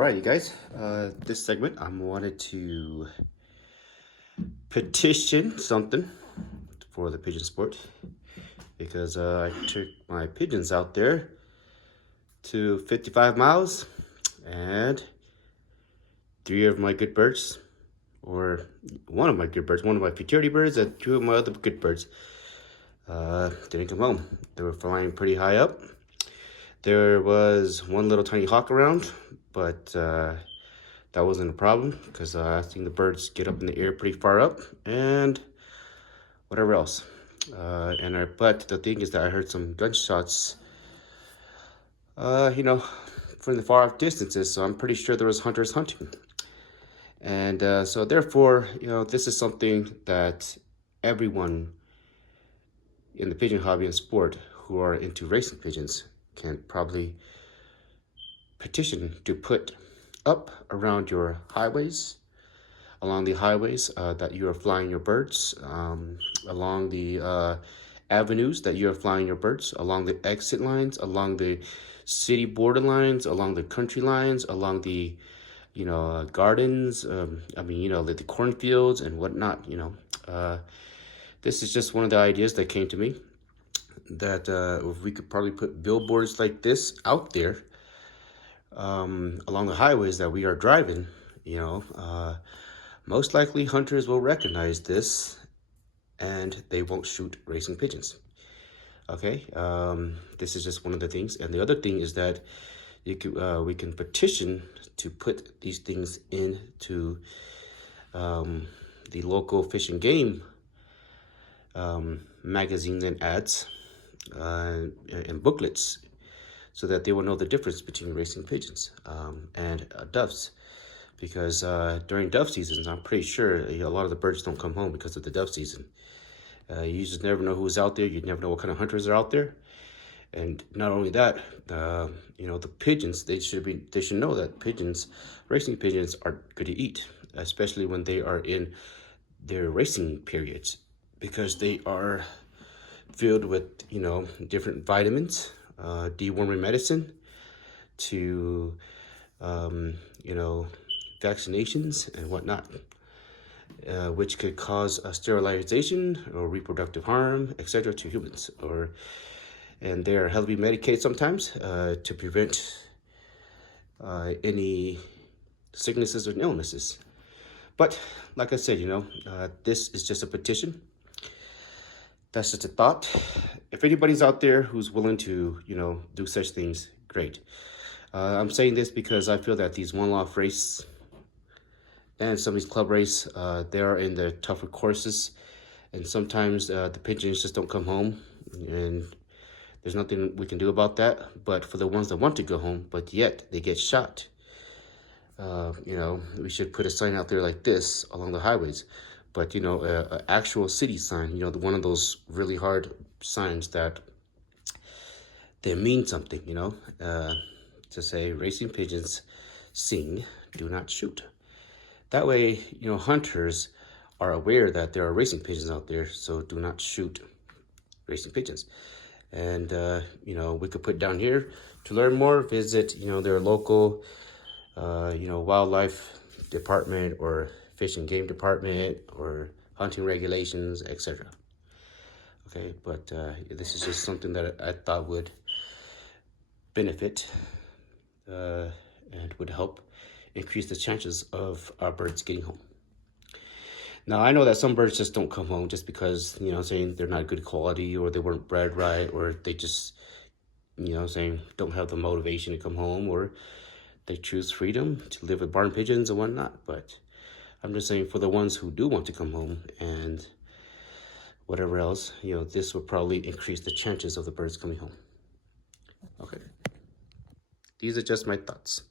right, you guys. This segment, I wanted to petition something for the pigeon sport because I took my pigeons out there to 55 miles and three of my good birds, or one of my good birds, one of my futurity birds, and two of my other good birds didn't come home. They were flying pretty high up. There was one little tiny hawk around, but that wasn't a problem because I seen the birds get up in the air pretty far up and whatever else. But the thing is that I heard some gunshots, from the far off distances. So I'm pretty sure there was hunters hunting. And so therefore, this is something that everyone in the pigeon hobby and sport who are into racing pigeons can probably petition to put up around your highways, along the highways that you are flying your birds, along the avenues that you are flying your birds, along the exit lines, along the city border lines, along the country lines, along the gardens, the cornfields and whatnot. This is just one of the ideas that came to me, that if we could probably put billboards like this out there along the highways that we are driving, most likely hunters will recognize this and they won't shoot racing pigeons. Okay, this is just one of the things. And the other thing is that we can petition to put these things into the local fish and game magazines and ads and booklets, so that they will know the difference between racing pigeons and doves. Because during dove seasons, I'm pretty sure a lot of the birds don't come home because of the dove season. You just never know who's out there. You never know what kind of hunters are out there. And not only that, the pigeons, they should know that racing pigeons are good to eat, especially when they are in their racing periods, because they are filled with, different vitamins, deworming medicine, to, vaccinations and whatnot, which could cause sterilization or reproductive harm, etc. to humans. And they are heavily medicated sometimes to prevent any sicknesses or illnesses. But like I said, this is just a petition. That's just a thought. If anybody's out there who's willing to, do such things, great. I'm saying this because I feel that these one-off race and some of these club race, they are in the tougher courses, and sometimes the pigeons just don't come home, and there's nothing we can do about that. But for the ones that want to go home, but yet they get shot, we should put a sign out there like this along the highways. But, an actual city sign, one of those really hard signs that they mean something, to say racing pigeons sing, do not shoot. That way, hunters are aware that there are racing pigeons out there, so do not shoot racing pigeons. And, we could put down here, to learn more, visit, their local, wildlife department or fish and game department or hunting regulations, etc. Okay, but this is just something that I thought would benefit and would help increase the chances of our birds getting home. Now, I know that some birds just don't come home just because, saying they're not good quality, or they weren't bred right, or they just, saying don't have the motivation to come home, or they choose freedom to live with barn pigeons and whatnot. But I'm just saying, for the ones who do want to come home and whatever else, this will probably increase the chances of the birds coming home. Okay. These are just my thoughts.